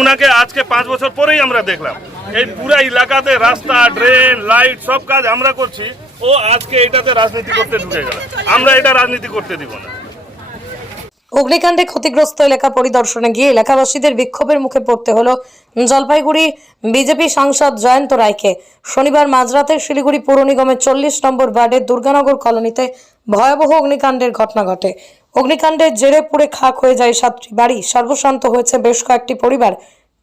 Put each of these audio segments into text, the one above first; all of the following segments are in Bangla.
উনাকে আজকে পাঁচ বছর পরেই আমরা দেখলাম। এই পুরা এলাকাতে রাস্তা, ড্রেন, লাইট, সব কাজ আমরা করছি। ও আজকে এটাতে রাজনীতি করতে ঢুকে গেল। আমরা এটা রাজনীতি করতে দিব না। অগ্নিকাণ্ডে ক্ষতিগ্রস্ত এলাকা পরিদর্শনে গিয়ে এলাকাবাসীদের বিক্ষোভের মুখে পড়তে হলো জলপাইগুড়ি বিজেপি সাংসদ জয়ন্ত রায়কে। শনিবার মাঝরাতে শিলিগুড়ি পৌর নিগমের চল্লিশ নম্বর ওয়ার্ডের দুর্গানগর কলোনিতে ভয়াবহ অগ্নিকাণ্ডের ঘটনা ঘটে। অগ্নিকাণ্ডের জেরে পুড়ে খাক হয়ে যায় সাতটি বাড়ি। সর্বশান্ত হয়েছে বেশ কয়েকটি পরিবার।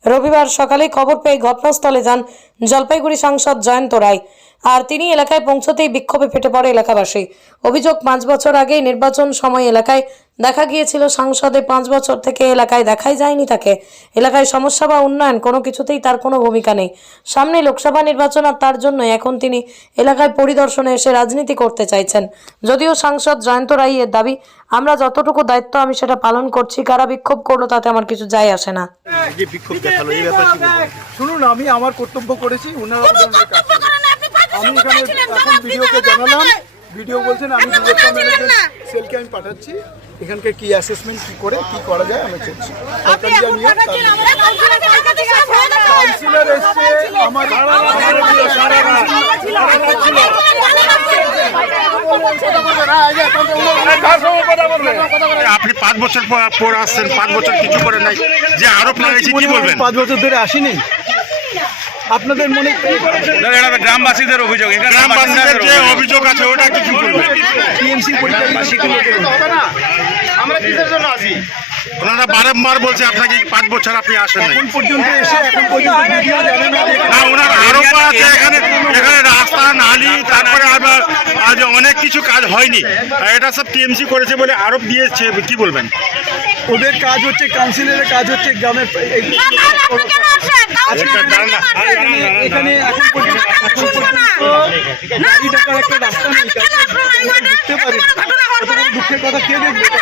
রবিবার সকালে খবর পেয়ে ঘটনাস্থলে যান জলপাইগুড়ি সাংসদ জয়ন্ত রায়। আর তিনি এলাকায় পৌঁছতেই বিক্ষোভে ফেটে পড়ে এলাকাবাসী। অভিযোগ পাঁচ বছর আগে নির্বাচন সময় এলাকায় দেখা গিয়েছিল সাংসদে পাঁচ বছর থেকে এলাকায় দেখাই যায়নি তাকে। এলাকায় সমস্যা বা উন্নয়ন কোনো কিছুতেই তার কোনো ভূমিকা নেই। সামনে লোকসভা নির্বাচন আর তার জন্য এখন তিনি এলাকায় পরিদর্শনে এসে রাজনীতি করতে চাইছেন। যদিও সাংসদ জয়ন্ত রায় এর দাবি আমরা যতটুকু দায়িত্ব আমি সেটা পালন করছি কারা বিক্ষোভ করল তাতে আমার কিছু যায় আসে না? শুনুন আমি আমার কর্তব্য করেছি ওনারা ওনাদের কাজ করেন। আমি এখানে এখন ভিডিওকে জানালাম। ভিডিও বলছেন আমি সেলকে আমি পাঠাচ্ছি। এখানকার কি অ্যাসেসমেন্ট কি করে কি করা যায় আমি কাউন্সিলর এসছে আমার আপনি পাঁচ বছর পর পর আসছেন পাঁচ বছর কিছু করে নাই। যে আরোপ লাগাইছে কি বলবেন? পাঁচ বছর ধরে আসিনি। আপনাদের মনে গ্রামবাসীদের অভিযোগ। এখানে গ্রামবাসীদের যে অভিযোগ? আছে ওটা কিছু বলবেন টিএমসি আমরা কিসের জন্য আসি? ওনারা বারংবার বলছে আপনাকে পাঁচ বছর আপনি আসেন এখন পর্যন্ত এসে এখন পর্যন্ত না ওনার আরোপ আছে এখানে এখানে রাস্তা নালি তারপরে আবার আজ অনেক কিছু কাজ হয়নি। আর এটা সব টিএমসি করেছে বলে আরোপ দিয়েছে কি বলবেন? ওদের কাজ হচ্ছে কাউন্সিলের কাজ হচ্ছে গ্রামের এখানে এখন পর্যন্ত এখন ডাকার একটা রাস্তা নেই ঢুকতে পারি দুঃখের কথা কে দেখবে?